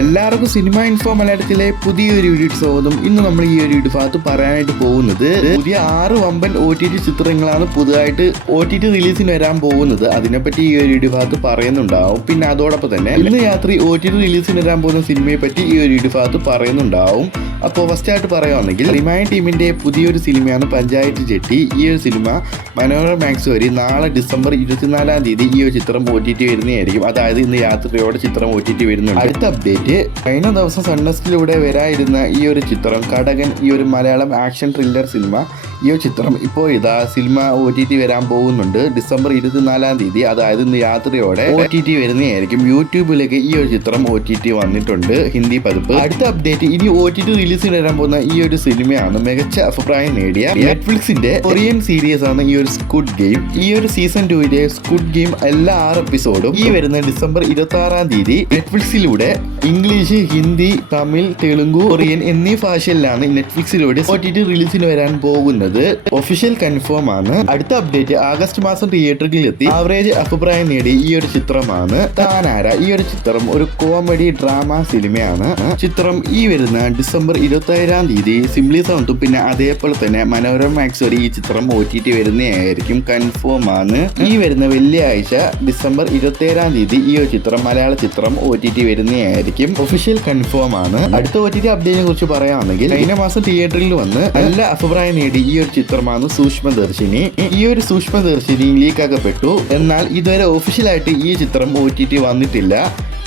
എല്ലാവർക്കും cinema info മലയാളത്തിലെ പുതിയൊരു വീഡിയോ സ്വാഗതം. ഇന്ന് നമ്മൾ ഈ ഒരു വീഡിയോ ഭാഗത്ത് പറയാനായിട്ട് പോകുന്നത് പുതിയ 6 വമ്പൻ OTT ചിത്രങ്ങളാണ് പുതുതായിട്ട് OTT റിലീസിന് വരാൻ പോകുന്നത്. അതിനെപ്പറ്റി ഈ ഒരു വീഡിയോ ഭാഗത്ത് പറയുന്നുണ്ടാവും. പിന്നെ അതോടൊപ്പം തന്നെ ഇന്ന് രാത്രി OTT റിലീസിന് വരാൻ പോകുന്ന സിനിമയെ പറ്റി ഈ ഒരു വീഡിയോ ഭാഗത്ത് പറയുന്നുണ്ടാവും. അപ്പോൾ ഫസ്റ്റ് ആയിട്ട് പറയുകയാണെങ്കിൽ റിമൈൻ ടീമിന്റെ പുതിയൊരു സിനിമയാണ് പഞ്ചായത്ത് ജെട്ടി. ഈ ഒരു സിനിമ മനോരമ മാക്സ് വഴി നാളെ ഡിസംബർ 24-ാം തീയതി ഈ ഒരു ചിത്രം OTT വരുന്നതായിരിക്കും. അതായത് ഇന്ന് രാത്രിയോടെ ചിത്രം OTT വരുന്നുണ്ട്. അടുത്ത അപ്ഡേറ്റ്, കഴിഞ്ഞ ദിവസം സൺനെസ്റ്റിലൂടെ വരായിരുന്ന ഈ ഒരു ചിത്രം കടകൻ, ഈ ഒരു മലയാളം ആക്ഷൻ ത്രില്ലർ സിനിമ, ഈ ഒരു ചിത്രം ഇപ്പോൾ സിനിമ OTT വരാൻ പോകുന്നുണ്ട് ഡിസംബർ 24-ാം തീയതി. അതായത് ഇന്ന് രാത്രിയോടെ OTT വരുന്നതായിരിക്കും. യൂട്യൂബിലേക്ക് ഈ ഒരു ചിത്രം OTT വന്നിട്ടുണ്ട്, ഹിന്ദി പതിപ്പ്. അടുത്ത അപ്ഡേറ്റ്, ഇനി OTT റിലീസിന് വരാൻ പോകുന്ന ഈ ഒരു സിനിമയാണ് മികച്ച അഭിപ്രായം നേടിയ നെറ്റ്ഫ്ലിക്സിന്റെ കൊറിയൻ സീരീസ് ആണ് ഈ ഒരു സ്ക്വിഡ് ഗെയിം. ഈ ഒരു സീസൺ 2-ലെ സ്ക്വിഡ് ഗെയിം എല്ലാ 6 എപ്പിസോഡും ഈ വരുന്ന ഡിസംബർ 26-ാം തീയതി നെറ്റ്ഫ്ലിക്സിലൂടെ ഇംഗ്ലീഷ്, ഹിന്ദി, തമിഴ്, തെലുങ്ക്, കൊറിയൻ എന്നീ ഭാഷയിലാണ് നെറ്റ്ഫ്ലിക്സിലൂടെ OTT റിലീസിന് വരാൻ പോകുന്നത്. ഒഫീഷ്യൽ കൺഫേം ആണ്. അടുത്ത അപ്ഡേറ്റ്, ആഗസ്റ്റ് മാസം തിയേറ്ററിലെത്തി ആവറേജ് അഭിപ്രായം നേടി ഈ ഒരു ചിത്രമാണ് താനാര. ഈ ഒരു ചിത്രം ഒരു കോമഡി ഡ്രാമ സിനിമയാണ്. ചിത്രം ഈ വരുന്ന ഡിസംബർ 27-ാം തീയതി സിംപ്ലി സൗണ്ടും പിന്നെ അതേപോലെ തന്നെ മനോരമ മാക്സ് വഴി ഈ ചിത്രം OTT വരുന്നതായിരിക്കും, കൺഫേം ആണ്. ഈ വരുന്ന വെള്ളിയാഴ്ച ഡിസംബർ 27-ാം തീയതി ഈ ഒരു ചിത്രം മലയാള ചിത്രം OTT വരുന്നതായിരിക്കും, ഒഫീഷ്യൽ കൺഫേം ആണ്. അടുത്ത OTT അപ്ഡേറ്റിനെ കുറിച്ച് പറയുകയാണെങ്കിൽ കഴിഞ്ഞ മാസം തിയേറ്ററിൽ വന്ന് നല്ല അഭിപ്രായം നേടി ഈ ഒരു ചിത്രമാണ് സൂക്ഷ്മദർശിനി. ഈ ഒരു സൂക്ഷ്മദർശിനി ലീക്കാക്കപ്പെട്ടു. എന്നാൽ ഇതുവരെ ഒഫീഷ്യലായിട്ട് ഈ ചിത്രം OTT വന്നിട്ടില്ല.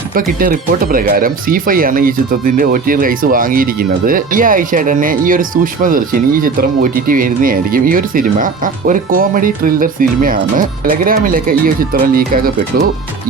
ഇപ്പൊ കിട്ടിയ റിപ്പോർട്ട് പ്രകാരം C5 ആണ് ഈ ചിത്രത്തിന്റെ OTT റൈസ് വാങ്ങിയിരിക്കുന്നത്. ഈ ആഴ്ച തന്നെ ഈ ഒരു സൂക്ഷ്മദർശിനി ഈ ചിത്രം OTT വരുന്നതായിരിക്കും. ഈ ഒരു സിനിമ ഒരു കോമഡി ത്രില്ലർ സിനിമയാണ്. ടെലഗ്രാമിലൊക്കെ ഈ ഒരു ചിത്രം ലീക്കാക്കപ്പെട്ടു.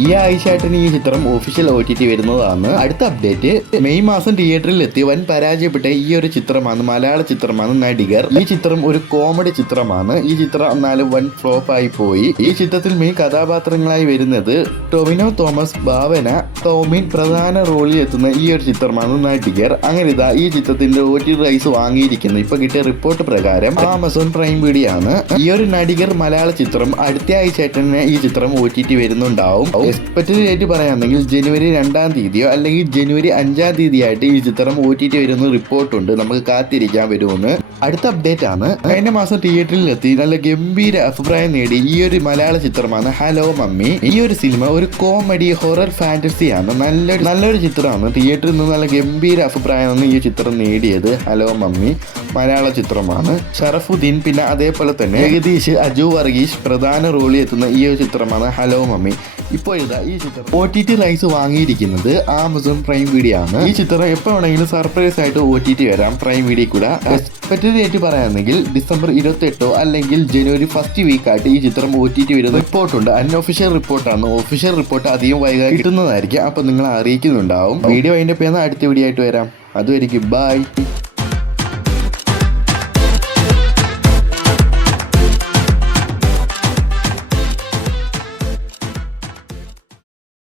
ഈ ആഴ്ച തന്നെ ഈ ചിത്രം ഒഫീഷ്യൽ OTT വരുന്നതാണ്. അടുത്ത അപ്ഡേറ്റ്, മെയ് മാസം തിയേറ്ററിൽ എത്തി വൻ പരാജയപ്പെട്ട ഈ ഒരു ചിത്രമാണ് മലയാള ചിത്രമാണ് നടികർ. ഈ ചിത്രം ഒരു കോമഡി ചിത്രമാണ്. ഈ ചിത്രം എന്നാലും വൻ ഫ്ലോപ്പ് ആയി പോയി. ഈ ചിത്രത്തിൽ മെയിൻ കഥാപാത്രങ്ങളായി വരുന്നത് ടൊവിനോ തോമസ്, ഭാവന, ടോമിൻ പ്രധാന റോളിൽ എത്തുന്ന ഈ ഒരു ചിത്രമാണ് നടികർ. അങ്ങനെ ഈ ചിത്രത്തിന്റെ OTT റൈസ് വാങ്ങിയിരിക്കുന്നത് ഇപ്പൊ കിട്ടിയ റിപ്പോർട്ട് പ്രകാരം ആമസോൺ പ്രൈം വീഡിയോ ആണ്. ഈ ഒരു നടികർ മലയാള ചിത്രം അടുത്ത ആഴ്ച തന്നെ ഈ ചിത്രം OTT വരുന്നുണ്ടാവും. എക്സ്പെക്റ്റഡ് ഡേറ്റ് പറയുകയാണെങ്കിൽ ജനുവരി 2-ാം തീയതിയോ അല്ലെങ്കിൽ ജനുവരി 5-ാം തീയതിയായിട്ട് ഈ ചിത്രം OTT വരുന്ന റിപ്പോർട്ടുണ്ട്. നമുക്ക് കാത്തിരിക്കാൻ വരുമെന്ന്. അടുത്ത അപ്ഡേറ്റ് ആണ്, കഴിഞ്ഞ മാസം തിയേറ്ററിൽ എത്തി നല്ല ഗംഭീര അഭിപ്രായം നേടി ഈ ഒരു മലയാള ചിത്രമാണ് ഹലോ മമ്മി. ഈ ഒരു സിനിമ ഒരു കോമഡി ഹൊറർ ഫാന്റസി ആണ്. നല്ലൊരു ചിത്രമാണ്. തിയേറ്ററിൽ നിന്ന് നല്ല ഗംഭീര അഭിപ്രായമാണ് ഈ ചിത്രം നേടിയത്. ഹലോ മമ്മി മലയാള ചിത്രമാണ്. ഷറഫുദ്ദീൻ പിന്നെ അതേപോലെ തന്നെ ജഗദീഷ്, അജു വർഗീസ് പ്രധാന റോളിൽ എത്തുന്ന ഈ ഒരു ചിത്രമാണ് ഹലോ മമ്മി. ഇപ്പോൾ ഈ ചിത്രം OTT റൈസ് വാങ്ങിയിരിക്കുന്നത് ആമസോൺ പ്രൈം വീഡിയോ ആണ്. ഈ ചിത്രം എപ്പോൾ വേണമെങ്കിലും സർപ്രൈസ് ആയിട്ട് OTT വരാം പ്രൈം വീഡിയോ കൂടെ. എക്സ്പെക്റ്റഡ് ഡേറ്റ് പറയുകയാണെങ്കിൽ ഡിസംബർ 28 അല്ലെങ്കിൽ ജനുവരി ഫസ്റ്റ് വീക്കായിട്ട് ഈ ചിത്രം OTT വരുന്ന റിപ്പോർട്ടുണ്ട്. അൺഒഫീഷ്യൽ റിപ്പോർട്ടാണ്. ഒഫീഷ്യൽ റിപ്പോർട്ട് അധികം വൈകാതെ കിട്ടുന്നതായിരിക്കും. അപ്പോൾ നിങ്ങൾ അറിയിക്കുന്നുണ്ടാവും. വീഡിയോ അതിൻ്റെ പേര് അടുത്ത വീഡിയോ ആയിട്ട് വരാം. അതുവരെയ്ക്കും ബൈ.